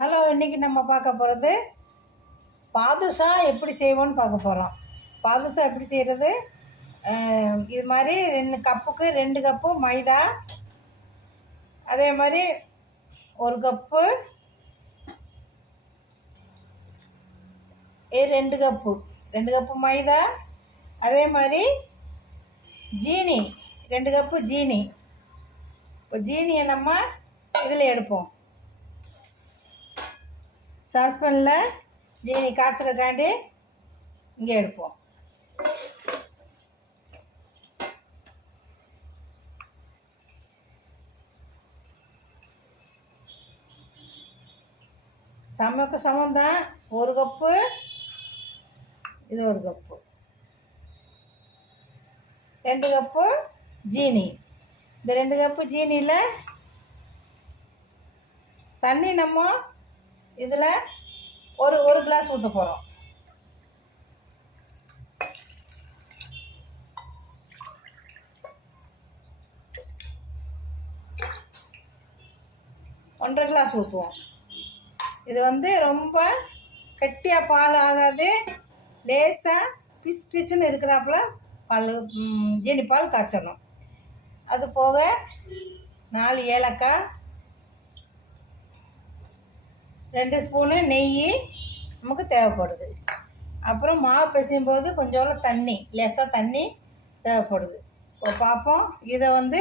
Hello இன்றைக்கி நம்ம பார்க்க போகிறது பாதுஷா எப்படி செய்வோன்னு பார்க்க போகிறோம் பாதுஷா எப்படி செய்கிறது இது மாதிரி ரெண்டு கப்புக்கு ரெண்டு கப்பு மைதா அதே மாதிரி ஒரு கப்பு இது ரெண்டு கப்பு ரெண்டு கப்பு மைதா அதே மாதிரி ஜீனி ரெண்டு கப்பு ஜீனி. இப்போ ஜீனியை நம்ம இதில் எடுப்போம். சாஸ்பனில் ஜீனி காய்ச்சறக்காண்டி இங்கே எடுப்போம். சமக்கு சமம் தான் ஒரு கப்பு இது ஒரு கப்பு. ரெண்டு கப்பு ஜீனி. இந்த ரெண்டு கப்பு ஜீனியில் தண்ணி நம்ம இதில் ஒரு ஒரு கிளாஸ் ஊற்ற போகிறோம் ஒன்றரை கிளாஸ் ஊற்றுவோம் இது வந்து ரொம்ப கெட்டியாக பால் ஆகாது. லேசாக பிஸ் பிஸ்ன்னு இருக்கிறாப்புல பால் ஜீனி பால் காய்ச்சணும் அது போக நாலு ஏலக்காய் ரெண்டு ஸ்பூனு நெய் நமக்கு தேவைப்படுது. அப்புறம் மாவு பிசையும் போது கொஞ்சோண்டு தண்ணி லேசாக தண்ணி தேவைப்படுது. இப்போ பார்ப்போம். இதை வந்து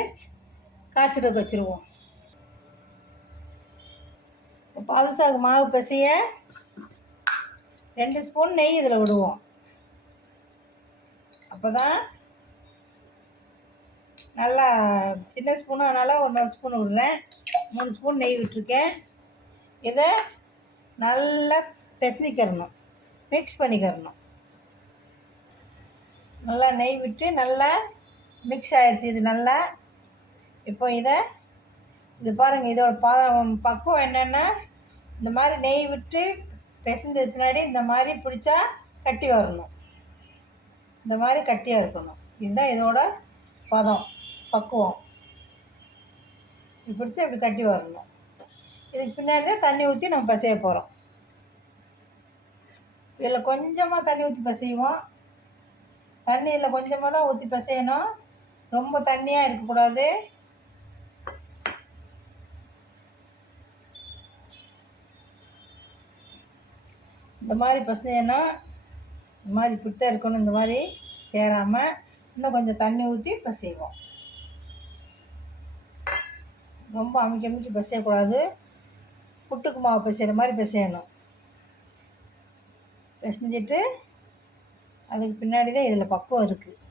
காய்ச்சலுக்கு வச்சுருவோம். பாதுசாக்கு மாவு பிசைய ரெண்டு ஸ்பூன் நெய் இதில் விடுவோம். அப்போ தான் நல்லா சின்ன ஸ்பூனு அதனால் ஒரு நாலு ஸ்பூன் விடுறேன். மூணு ஸ்பூன் நெய் விட்டுருக்கேன். இதை நல்லா பிசைஞ்சிக்கிறணும். மிக்ஸ் பண்ணிக்கிறணும். நல்லா நெய் விட்டு நல்லா மிக்ஸ் ஆகிடுச்சு இது நல்லா இப்போ இதை இது பாருங்கள் இதோட பா பக்குவம் என்னென்னா இந்த மாதிரி நெய் விட்டு பிசைஞ்சதுக்கு பின்னாடி இந்த மாதிரி பிடிச்சா கட்டி வரணும். இந்த மாதிரி கட்டியாக இருக்கணும். இதுதான் இதோட பதம் பக்குவம். இப்படி பிடிச்சி இப்படி கட்டி வரணும். இதுக்கு பின்னாடி தண்ணி ஊற்றி நம்ம பசைய போகிறோம் இதில் கொஞ்சமாக தண்ணி ஊற்றி பசைவோம். தண்ணியில் கொஞ்சமாக தான் ஊற்றி பசையணும். ரொம்ப தண்ணியாக இருக்கக்கூடாது. இந்த மாதிரி பசையணும். இந்த மாதிரி பிடித்த இருக்கணும் இந்த மாதிரி சேராமல் இன்னும் கொஞ்சம் தண்ணி ஊற்றி பசைவோம். ரொம்ப அமுக்கி அமுக்கி பசையக்கூடாது. புட்டுக்கு மாவு பிசைகிற மாதிரி பிசையணும். பிசைஞ்சிட்டு அதுக்கு பின்னாடி தான் இதில் பக்குவம் இருக்குது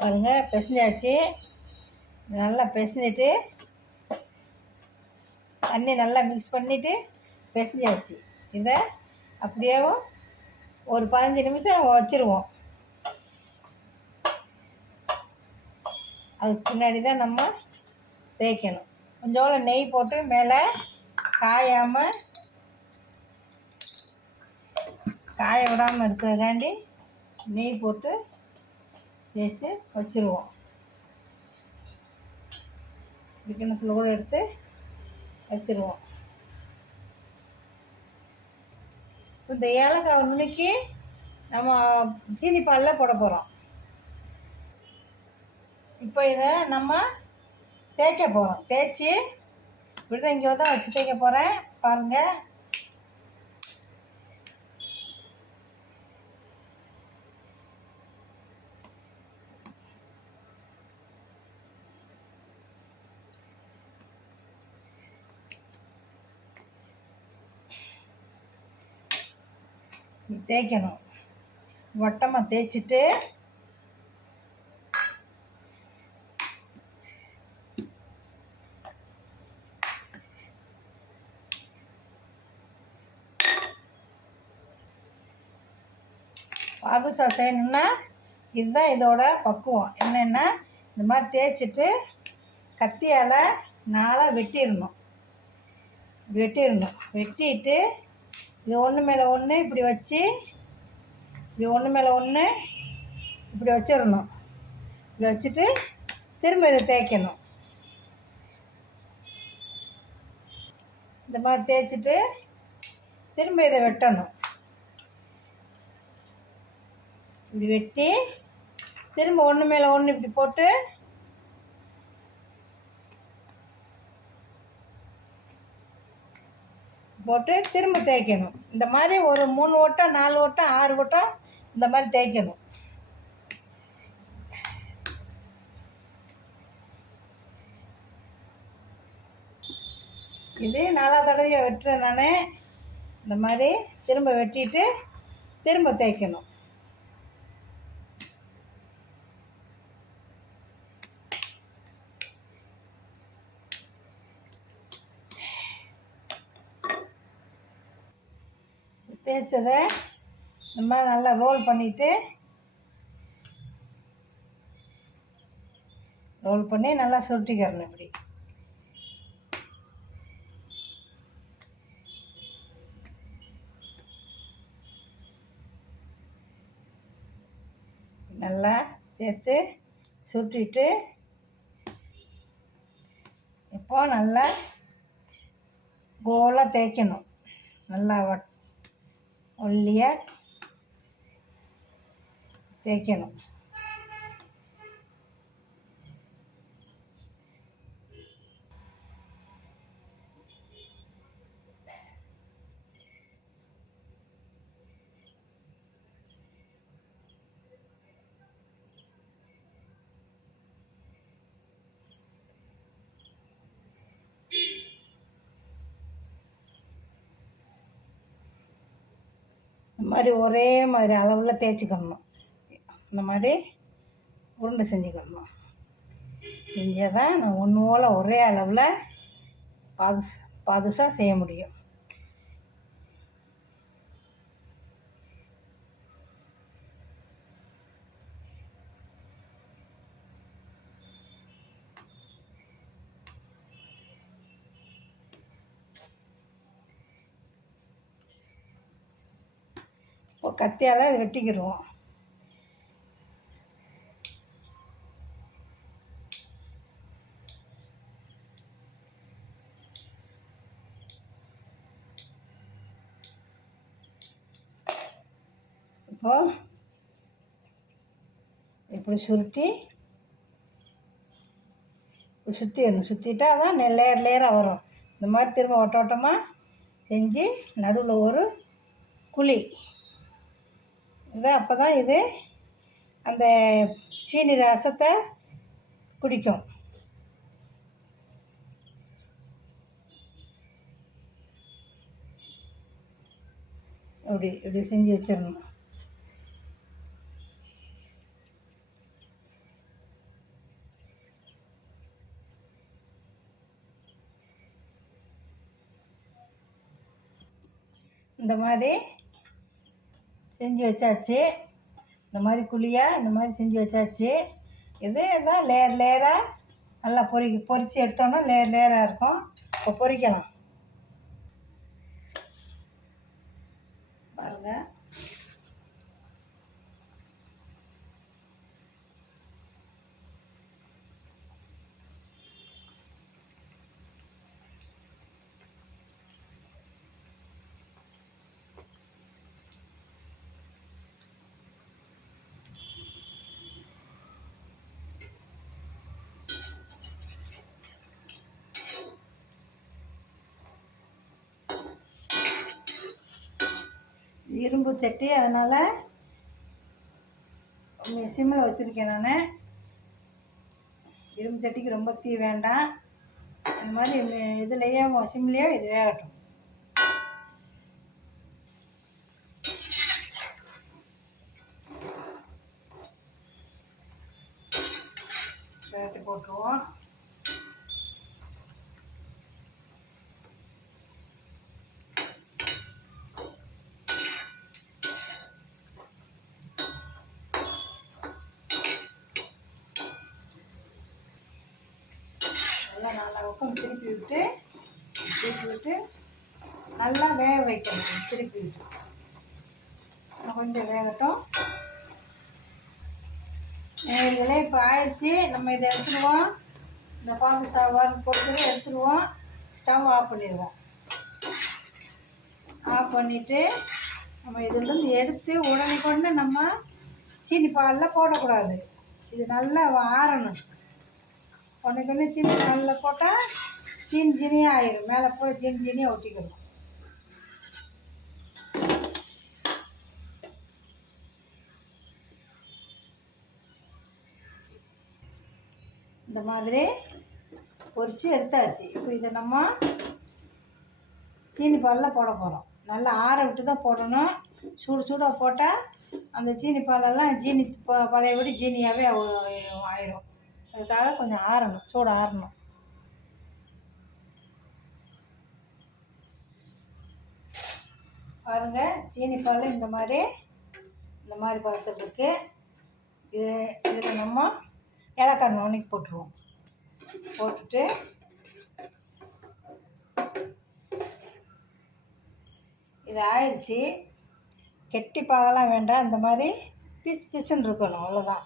பாருங்கள் பிசைஞ்சாச்சு. நல்லா பிசைஞ்சிட்டு தண்ணி நல்லா மிக்ஸ் பண்ணிவிட்டு பிசைஞ்சாச்சு. இதை அப்படியே ஒரு பதினஞ்சு நிமிஷம் வச்சுருவோம். அதுக்கு பின்னாடி தான் நம்ம தேய்க்கணும். கொஞ்சோண்டு நெய் போட்டு மேலே காயாமல் காய விடாமல் இருக்கிறதுக்காண்டி நெய் போட்டு தேய்ச்சி வச்சுருவோம். கிணத்துல கூட எடுத்து வச்சுருவோம். இந்த ஏலக்காய் நுணுக்கி நம்ம சீனி பாலில் போட போகிறோம் இப்போ இதை நம்ம தேய்க்க போகிறோம். தேய்ச்சி விடுத இங்கே தான் வச்சு தேய்க்க போகிறேன். பாருங்கள் தேய்க்கணும். வட்டமாக தேய்ச்சிட்டு பாதுஷா செய்யணுன்னா இதுதான் இதோட பக்குவம். என்னென்னா இந்த மாதிரி தேய்ச்சிட்டு கத்தியால் நாளாக வெட்டிடணும். வெட்டிடணும். வெட்டிட்டு இது ஒன்று மேலே ஒன்று இப்படி வச்சு இது ஒன்று மேலே ஒன்று இப்படி வச்சிடணும். இப்படி வச்சுட்டு திரும்ப இதை தேய்க்கணும். இந்த மாதிரி தேய்ச்சிட்டு திரும்ப இதை வெட்டணும். இப்படி வெட்டி திரும்ப ஒன்று மேலே ஒன்று இப்படி போட்டு போட்டு திரும்ப தேய்க்கணும். இந்த மாதிரி ஒரு மூணு ஓட்டம் நாலு ஓட்டம் ஆறு ஓட்டம் இந்த மாதிரி தேய்க்கணும். இது நாலா தடவையை வெட்டுறேன் நான். இந்த மாதிரி திரும்ப வெட்டிட்டு திரும்ப தேய்க்கணும். எடுத்ததை இந்த மாதிரி நல்லா ரோல் பண்ணிவிட்டு ரோல் பண்ணி நல்லா சுருட்டிக்கிறணும் இப்படி. நல்லா சேர்த்து சுருட்டிட்டு இப்போ நல்லா கோலாக தேய்க்கணும். நல்லா வட் ஒல்லியாக தேய்க்கணும் மாதிரி ஒரே மாதிரி அளவில் தேய்ச்சிக்கணும். இந்த மாதிரி உருண்டை செஞ்சுக்கணும். செஞ்சால் தான் நான் ஒன்று போல் ஒரே அளவில் பாதுசா பாதுசாக செய்ய முடியும். கத்தியால் வெட்டிக்கிடுவோம் இப்போ இப்படி சுருட்டி சுற்றி சுற்றிடணும் சுற்றிட்டா தான் லேயர் லேயராக வரும். இந்த மாதிரி திரும்ப ஓட்ட ஓட்டமாக செஞ்சு நடுவில் ஒரு குழி. இது அப்போ தான் இது அந்த சீனி ரசத்தை குடிக்கும். அப்படி இப்படி செஞ்சு வச்சிடணும். இந்த மாதிரி செஞ்சு வச்சாச்சு. இந்த மாதிரி குழியாக இந்த மாதிரி செஞ்சு வச்சாச்சு. இது தான் லேயர் லேயராக நல்லா பொறி பொரித்து எடுத்தோன்னா லேயர் லேயராக இருக்கும். இப்போ பொறிக்கலாம். பாருங்கள் இரும்பு சட்டி அதனால் சிம்மில் வச்சுருக்கேன் நான். இரும்பு சட்டிக்கு ரொம்ப தீ வேண்டாம். இந்த மாதிரி இதுலேயே சிம்லேயே இது வேகட்டும். போட்டுருவோம். நல்லா நல்லா பக்கம் திருப்பி விட்டு திருப்பி விட்டு நல்லா வேக வைக்கணும் திருப்பி விட்டு. கொஞ்சம் வேகட்டும். நேர்களே இப்போ ஆயிடுச்சு. நம்ம இதை எடுத்துருவோம் இந்த பாம்பு சாவான்னு பொறுத்தது எடுத்துருவோம் ஸ்டவ் ஆஃப் பண்ணிடுவோம். ஆஃப் பண்ணிவிட்டு நம்ம இதுலேருந்து எடுத்து உடனே கொண்டு நம்ம சீனி பாலில் போடக்கூடாது. இது நல்லா ஆறணும் கொஞ்சம் கொஞ்சம் சின்ன பாலில் போட்டால் சீனி சீனியாக ஆயிரும். மேலே கூட சீனி ஜினியாக ஒட்டிக்கிடும். இந்த மாதிரி பொறிச்சு எடுத்தாச்சு. இப்போ இதை நம்ம சீனி பாலில் போட போகிறோம் நல்லா ஆற விட்டு தான் போடணும். சூடு சூடாக போட்டால் அந்த சீனி பாலெல்லாம் ஜீனி பழையபடி ஜீனியாகவே ஆயிரும். அதுக்காக கொஞ்சம் ஆறணும் சூடு ஆறணும். பாருங்க சீனி பால் இந்த மாதிரி இந்த மாதிரி பார்த்ததுக்கு இது இதில் நம்ம ஏலக்காய் நுணுக்கி போட்டுருவோம். போட்டுட்டு இது ஆயிடுச்சு. கெட்டி பாகலாம் வேண்டாம் இந்த மாதிரி பிஸ் பிசுன்னு இருக்கணும் அவ்வளோதான்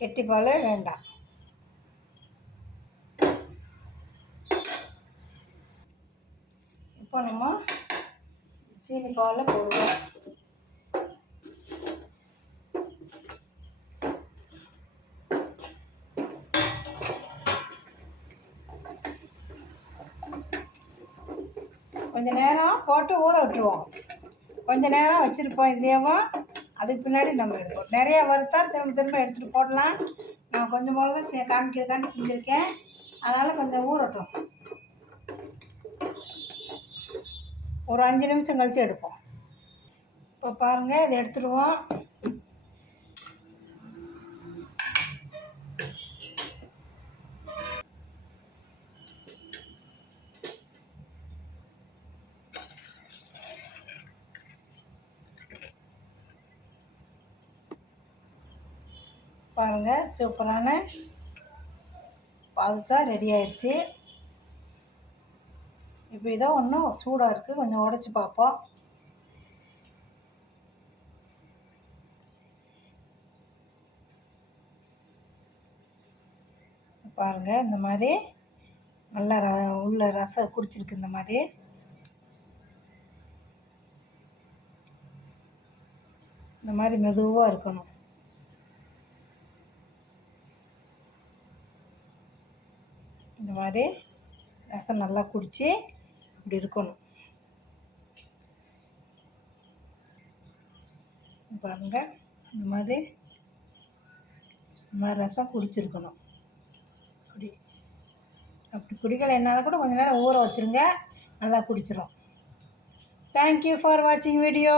கெட்டி பால் வேண்டாம். இப்போ நம்ம சீனி பாலில் போடுவோம். கொஞ்சம் நேரம் போட்டு ஊற விட்டுருவோம். கொஞ்ச நேரம் வச்சுருப்போம் இதுலேயும் அதுக்கு பின்னாடி நம்ம எடுப்போம் நிறைய வறுத்தா திரும்ப திரும்ப எடுத்துகிட்டு போடலாம். நான் கொஞ்சம் போல தான் செய்ய காமிக்கிறதுக்காண்டி செஞ்சுருக்கேன். அதனால் கொஞ்சம் ஊறட்டும். ஒரு அஞ்சு நிமிஷம் கழித்து எடுப்போம். இப்போ பாருங்கள் இதை எடுத்துடுவோம் பாருங்கள் சூப்பரான பாதுசா ரெடி ஆயிடுச்சு இப்போ இதோ ஒன்றும் சூடாக இருக்குது கொஞ்சம் உடச்சி பார்ப்போம். பாருங்கள் இந்த மாதிரி நல்லா ர உள்ள ரசம் குடிச்சிருக்கு இந்த மாதிரி. இந்த மாதிரி மெதுவாக இருக்கணும். இந்த மாதிரி ரசம் நல்லா குடித்து இப்படி இருக்கணும். பாருங்க இந்த மாதிரி இந்த மாதிரி ரசம் குடிச்சிருக்கணும். அப்படி அப்படி குடிக்கலைன்னாலும் கூட கொஞ்சம் நேரம் ஊற வச்சுருங்க நல்லா குடிச்சிரும். தேங்க்யூ ஃபார் வாட்சிங் வீடியோ